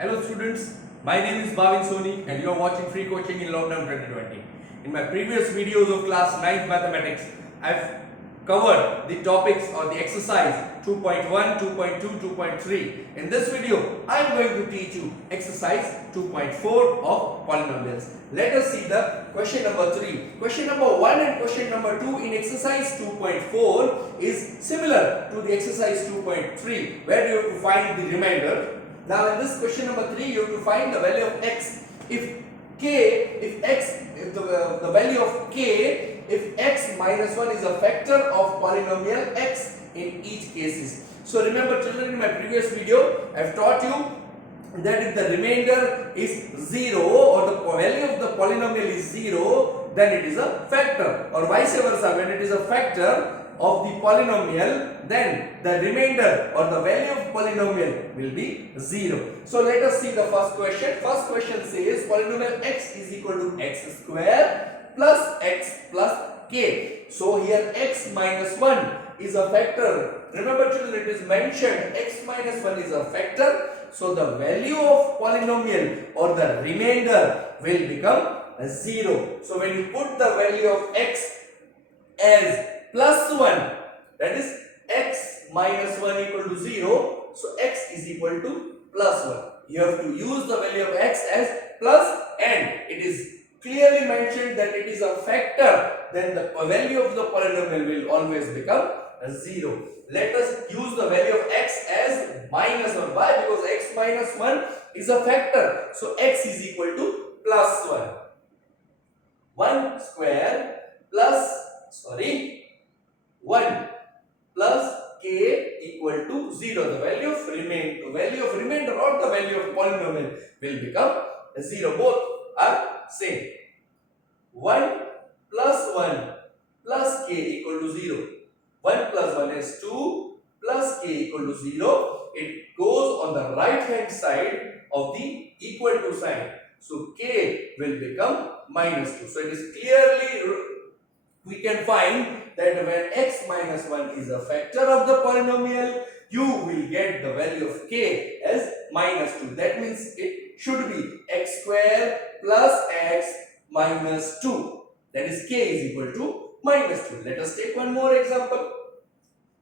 Hello students, my name is Bhavin Soni and you are watching free coaching in lockdown 2020. In my previous videos of class 9th mathematics, I've covered the topics or the exercise 2.1, 2.2, 2.3. In this video, I'm going to teach you exercise 2.4 of polynomials. Let us see the question number 3. Question number 1 and question number 2 in exercise 2.4 is similar to the exercise 2.3 where you have to find the remainder. Now in this question number 3 you have to find the value of x. If the value of k, if x minus 1 is a factor of polynomial x in each cases. So remember children, in my previous video I have taught you that if the remainder is 0 or the value of the polynomial is 0, then it is a factor, or vice versa, when it is a factor of the polynomial, then the remainder or the value of polynomial will be 0. So let us see the first question. First question says polynomial x is equal to x square plus x plus k. So here x minus 1 is a factor. Remember children, it is mentioned x minus 1 is a factor. So the value of polynomial or the remainder will become 0. So when you put the value of x as plus 1, that is x minus 1 equal to 0, so x is equal to plus 1. You have to use the value of x as plus, and it is clearly mentioned that it is a factor, then the value of the polynomial will always become 0. Let us use the value of x as minus 1. Why? Because x minus 1 is a factor. So x is equal to plus 1. 1 square plus 1 plus k equal to 0. The value of remainder or the value of polynomial will become 0. Both are same. 1 plus 1 plus k equal to 0. 1 plus 1 is 2 plus k equal to 0. It goes on the right hand side of the equal to sign. So k will become minus 2. So it is clearly, we can find that when x minus 1 is a factor of the polynomial, you will get the value of k as minus 2. That means it should be x square plus x minus 2. That is k is equal to minus 2. Let us take one more example.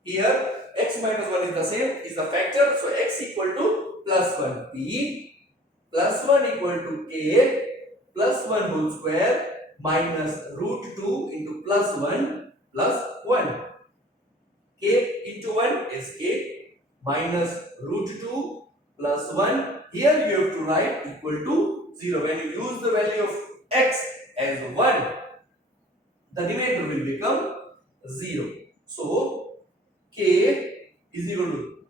Here x minus 1 is the same, is the factor. So x equal to plus 1. P plus 1 equal to k plus 1 whole square minus root 2 into plus 1 plus 1. K into 1 is k minus root 2 plus 1. Here you have to write equal to 0. When you use the value of x as 1, the remainder will become 0. So k is equal to,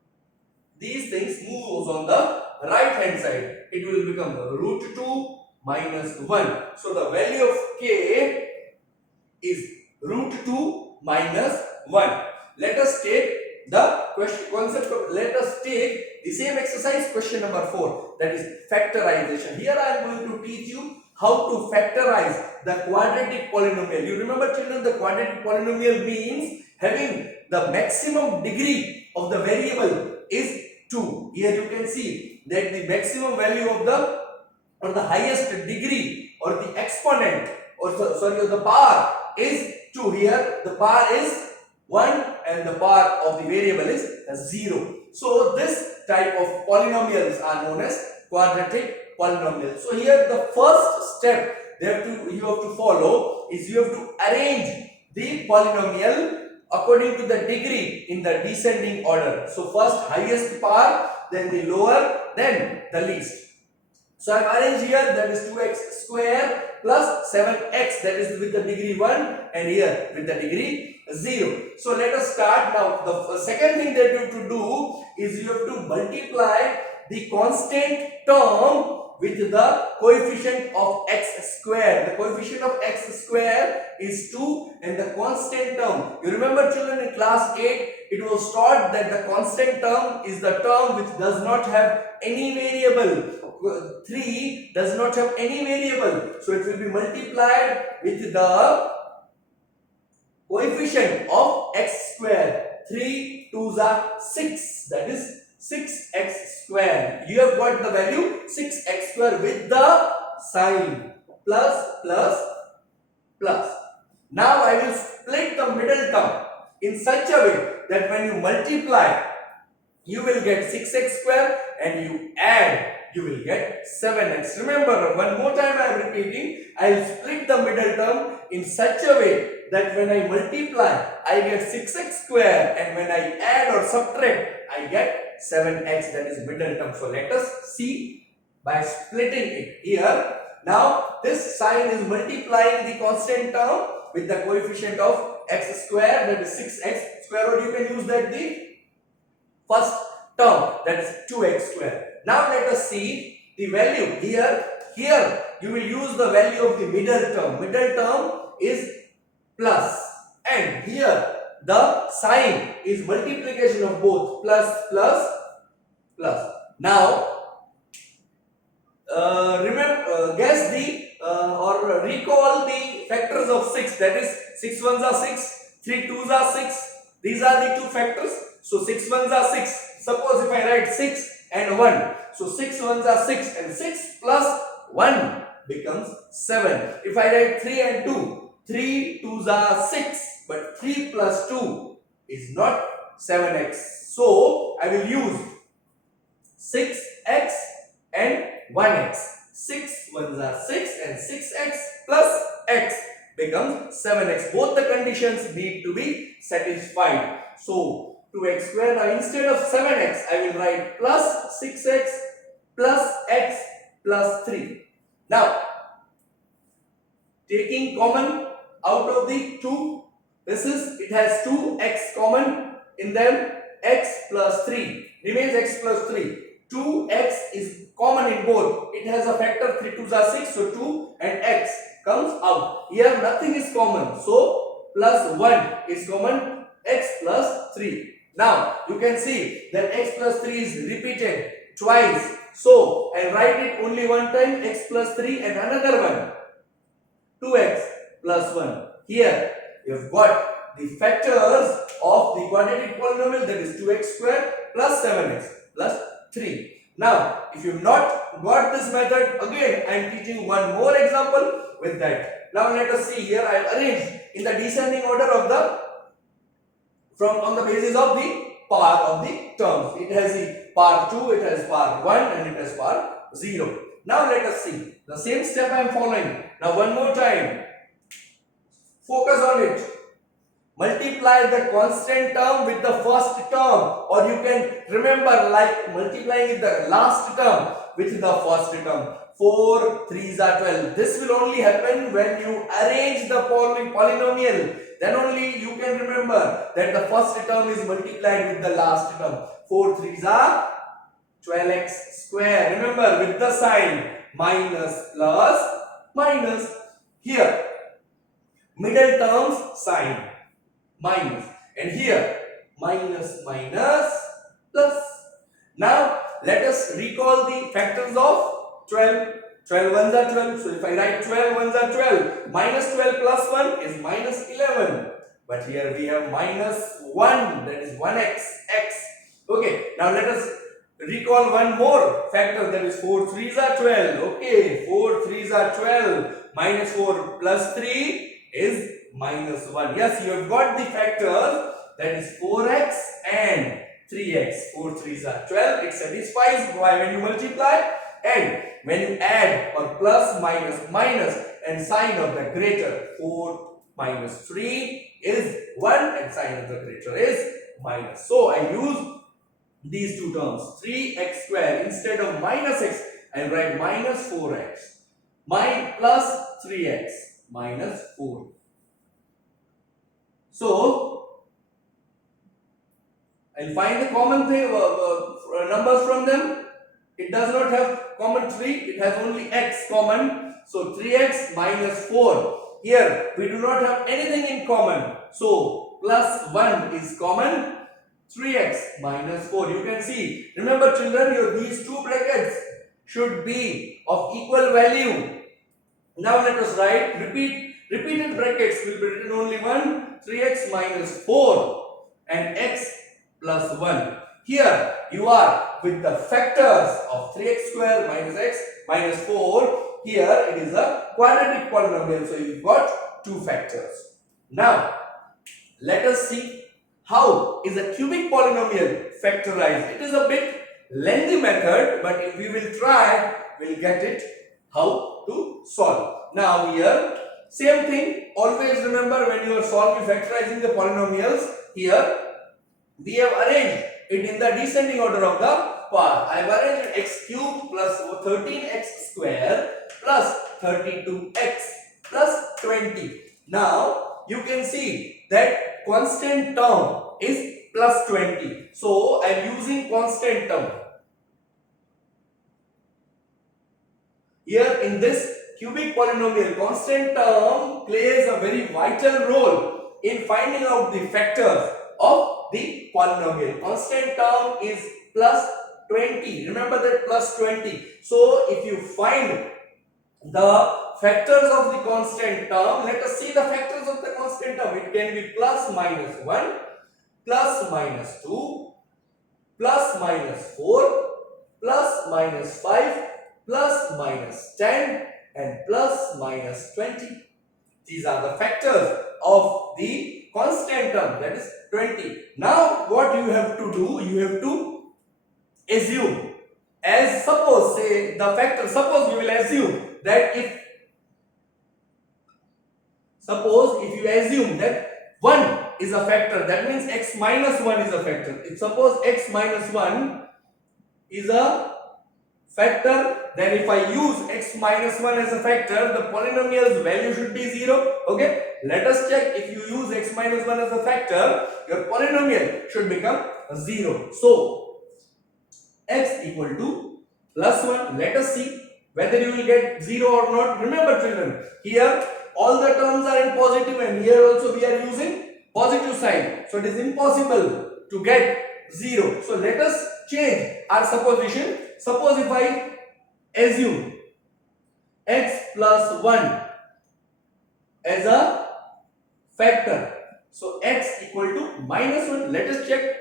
these things moves on the right hand side. It will become root 2 minus 1. So the value of k is root 2 minus 1. Let us take the concept of, let us take the same exercise question number 4, that is factorization. Here I am going to teach you how to factorize the quadratic polynomial. You remember children, the quadratic polynomial means having the maximum degree of the variable is 2. Here you can see that the maximum value of the, or the highest degree or the exponent, or the power is 2. Here the power is 1 and the power of the variable is 0. So this type of polynomials are known as quadratic polynomials. So here the first step you have to follow is you have to arrange the polynomial according to the degree in the descending order. So first highest power, then the lower, then the least. So I have arranged here, that is 2x square plus 7x, that is with the degree 1, and here with the degree 0. So let us start now. The second thing that you have to do is you have to multiply the constant term with the coefficient of x square. The coefficient of x square is 2 and the constant term. You remember children, in class 8 it was taught that the constant term is the term which does not have any variable. 3 does not have any variable. So it will be multiplied with the coefficient of x square. 3 2s are 6. That is 6x square. You have got the value 6x square with the sign plus. Now I will split the middle term in such a way that when you multiply, you will get 6x square, and you add, you will get 7x. Remember, one more time I am repeating, I will split the middle term in such a way that when I multiply, I get 6x square, and when I add or subtract, I get 7x, that is middle term. So let us see by splitting it here. Now this sign is multiplying the constant term with the coefficient of x square, that is 6x square, or you can use that the first term, that is 2x square. Now let us see the value here. Here you will use the value of the middle term. Middle term is plus, and here the sign is multiplication of both, plus. Now guess the or recall the factors of 6, that is 6 ones are 6, 3 twos are 6. These are the two factors. So 6 ones are 6. Suppose if I write 6 and 1, so 6 ones are 6, and 6 plus 1 becomes 7. If I write 3 and 2, 3 twos are 6, but 3 plus 2 is not 7x. So I will use 6x and 1x. 6 ones are 6, and 6x plus x becomes 7x. Both the conditions need to be satisfied. So 2x square, now instead of 7x, I will write plus 6x plus x plus 3. Now taking common out of the 2, it has 2x common in them, x plus 3 remains x plus 3. 2x is common in both. It has a factor 3 twos are 6, so 2 and x comes out. Here nothing is common, so plus 1 is common, x plus 3. Now you can see that x plus 3 is repeated twice, so I'll write it only one time, x plus 3, and another one 2x plus 1. Here you have got the factors of the quadratic polynomial, that is 2x square plus 7x plus 3. Now if you have not got this method, again I am teaching one more example with that. Now let us see here. I have arranged in the descending order of the on the basis of the power of the terms. It has the power 2, it has power 1, and it has power 0. Now let us see the same step I am following. Now one more time, focus on it. Multiply the constant term with the first term, or you can remember like multiplying with the last term with the first term. 4 3s are 12. This will only happen when you arrange the polynomial. Then only you can remember that the first term is multiplied with the last term. 4 3s are 12x square. Remember, with the sign minus plus minus. Here middle terms sign minus, and here minus plus. Now let us recall the factors of 12. 12 ones are 12, so if I write 12 ones are 12, minus 12 plus 1 is minus 11, but here we have minus 1, that is 1x x. Okay, now let us recall one more factor, that is 4 3s are 12. Okay, 4 3s are 12, minus 4 plus 3 is minus 1. Yes, you have got the factors, that is 4x and 3x. 4 3s are 12. It satisfies when you multiply, and when you add or plus minus and sign of the greater. 4 minus 3 is 1, and sign of the greater is minus. So I use these two terms, 3x square. Instead of minus x, I write minus 4x plus 3x minus 4. So I'll find the common numbers from them. It does not have common 3, it has only x common. So 3x minus 4. Here we do not have anything in common. So plus 1 is common. 3x minus 4. You can see. Remember children, these two brackets should be of equal value. Now let us write repeated brackets will be written only one. 3x minus 4 and x plus 1. Here you are with the factors of 3x square minus x minus 4. Here it is a quadratic polynomial, so you've got two factors. Now let us see how is a cubic polynomial factorized. It is a bit lengthy method, but if we will try, we'll get it how to solve. Now here, same thing, always remember when you are solving factorizing the polynomials, here we have arranged it in the descending order of the power. I have arranged x cubed plus 13x square plus 32x plus 20. Now you can see that constant term is plus 20. So I am using constant term. Here in this cubic polynomial, constant term plays a very vital role in finding out the factors of the polynomial. Constant term is plus 20. Remember that plus 20. So if you find the factors of the constant term, let us see the factors of the constant term. It can be plus minus 1, plus minus 2, plus minus 4, plus minus 5, plus minus 10 and plus minus 20. These are the factors of the constant term, that is 20. Now what you have to do, you have to assume, as suppose say the factor, suppose we will assume that if you assume that 1 is a factor, that means x minus 1 is a factor. If suppose x minus 1 is a factor, then if I use x minus 1 as a factor, the polynomial's value should be 0. Okay, let us check. If you use x minus 1 as a factor, your polynomial should become 0. So x equal to plus 1. Let us see whether you will get 0 or not. Remember children, here all the terms are in positive and here also we are using positive sign. So it is impossible to get 0. So let us change our supposition. Suppose if I assume x plus 1 as a factor, so x equal to minus 1. Let us check.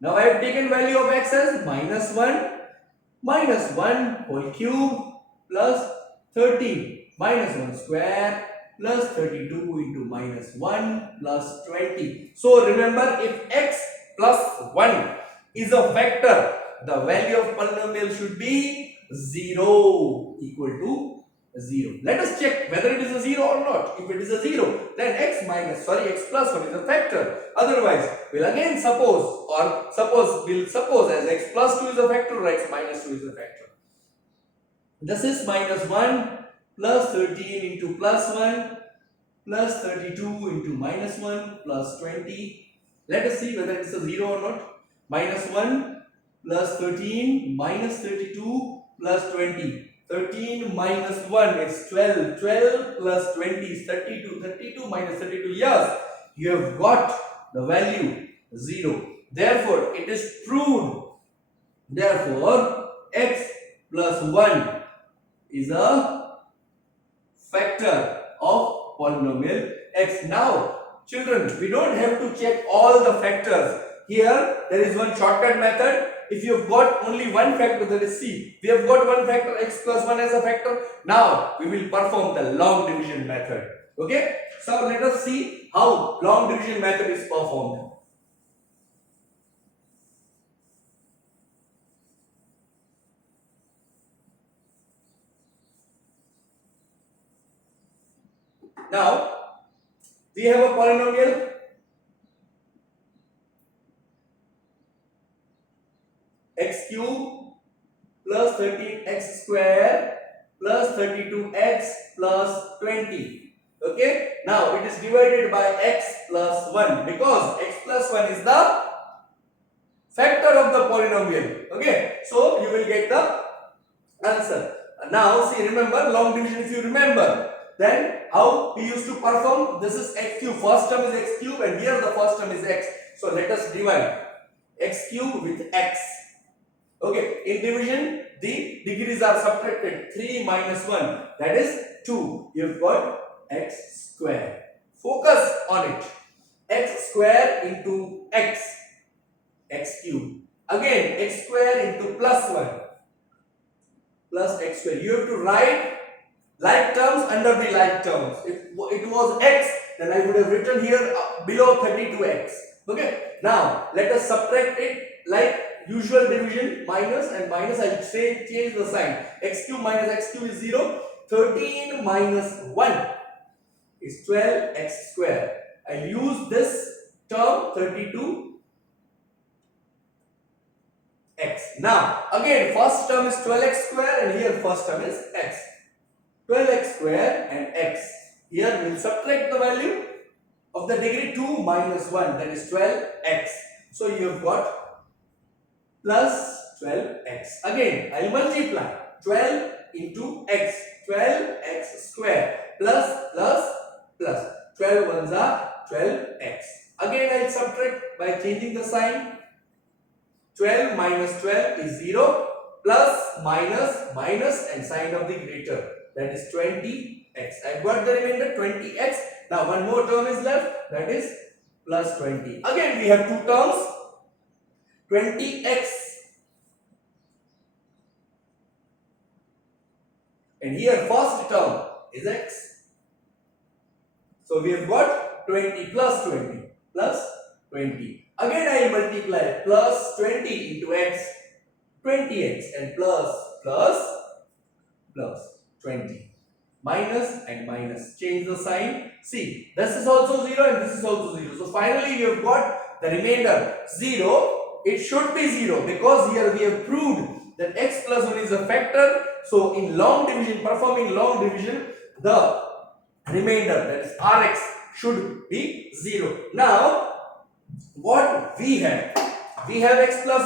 Now I have taken value of x as minus 1 whole cube plus 13 minus 1 square plus 32 into minus 1 plus 20. So remember, if x plus 1 is a factor, the value of polynomial should be 0, equal to 0. Let us check whether it is a 0 or not. If it is a 0, then x plus 1 is a factor. Otherwise, we'll again suppose as x plus 2 is a factor or x minus 2 is a factor. This is minus 1 plus 13 into plus 1 plus 32 into minus 1 plus 20. Let us see whether it is a 0 or not. Minus 1 plus 13 minus 32 plus 20. 13 minus 1 is 12. 12 plus 20 is 32. 32 minus 32. Yes, you have got the value 0. Therefore, it is proved. Therefore, x plus 1 is a factor of polynomial x. Now, children, we don't have to check all the factors. Here, there is one shortcut method. If you have got only one factor, that is C. We have got one factor, x plus 1 as a factor. Now, we will perform the long division method. Okay? So, let us see how long division method is performed. Now, we have a polynomial x cube plus 13x square plus 32x plus 20. Okay, now it is divided by x plus 1 because x plus 1 is the factor of the polynomial. Okay, so you will get the answer. Now see, remember long division, if you remember, then how we used to perform? This is x cube, first term is x cube and here the first term is x. So let us divide x cube with x. Okay, in division the degrees are subtracted. 3 minus 1, that is 2. You have got x square. Focus on it. X square into x. x cube. Again, x square into plus 1 plus x square. You have to write like terms under the like terms. If it was x, then I would have written here below 32x. Okay. Now let us subtract it like usual division, minus and minus. I'll say change the sign. X cube minus x cube is 0. 13 minus 1 is 12x square. I'll use this term 32x. Now again, first term is 12x square and here first term is x. 12x square and x. Here we will subtract the value of the degree 2 minus 1, that is 12x. So you have got plus 12x. Again, I will multiply 12 into x. 12x square plus 12 ones are 12x. Again I will subtract by changing the sign. 12 minus 12 is 0, plus minus and sign of the greater, that is 20x. I got the remainder 20x. Now one more term is left, that is plus 20. Again we have two terms, 20x and here first term is x. So we have got 20 plus 20 plus 20. Again I will multiply plus 20 into x, 20x and plus 20. Minus and minus. Change the sign. See, this is also 0 and this is also 0. So finally you have got the remainder 0. It should be 0 because here we have proved that x plus 1 is a factor. So in long division, performing long division, the remainder, that is Rx, should be 0. Now what we have x plus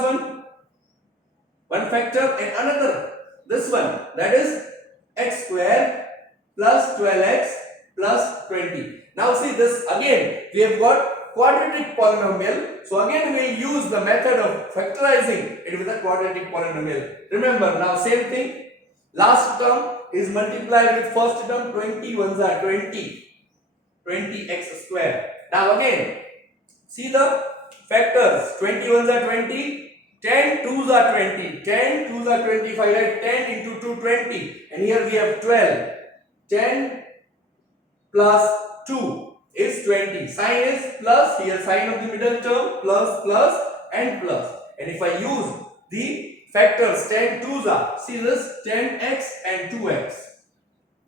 1 factor, and another, this one, that is x square plus 12x plus 20. Now see this, again we have got quadratic polynomial. So again we will use the method of factorizing it with a quadratic polynomial. Remember, now same thing, last term is multiplied with first term, 20 ones are 20x square. Now again see the factors, 20 ones are 20, 10 twos are 20, 10 twos are 25, right? 10 into 2, 20, and here we have 12. 10 plus 2 is 20. Sign is plus, here sign of the middle term, plus and plus. And if I use the factors, 10 twos are, see this, 10x and 2x.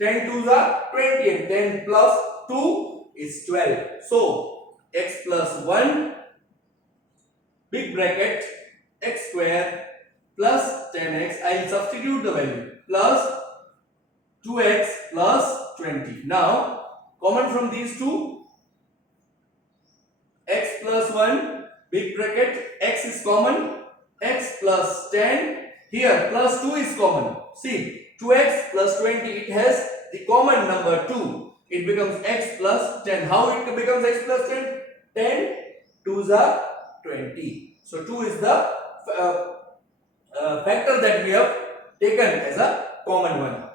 10 twos are 20 and 10 plus 2 is 12. So x plus 1, big bracket, x square plus 10x, I will substitute the value, plus 2x plus 20. Now common from these two, x plus 1, big bracket, x is common, x plus 10, here plus 2 is common. See, 2x plus 20, it has the common number 2. It becomes x plus 10. How it becomes x plus 10? 10 2s are 20. So 2 is the factor that we have taken as a common one.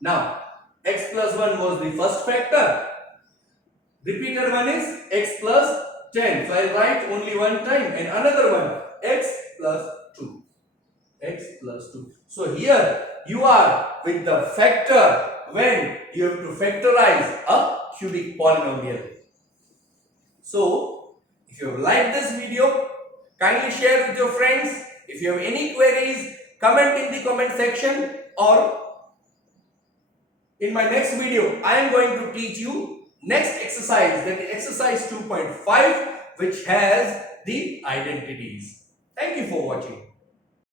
Now x plus 1 was the first factor. Repeated one is x plus 10. So I will write only one time, and another one x plus 2. X plus 2. So here you are with the factor when you have to factorize a cubic polynomial. So if you have liked this video, kindly share with your friends. If you have any queries, comment in the comment section, or in my next video I am going to teach you next exercise, that is exercise 2.5, which has the identities. Thank you for watching.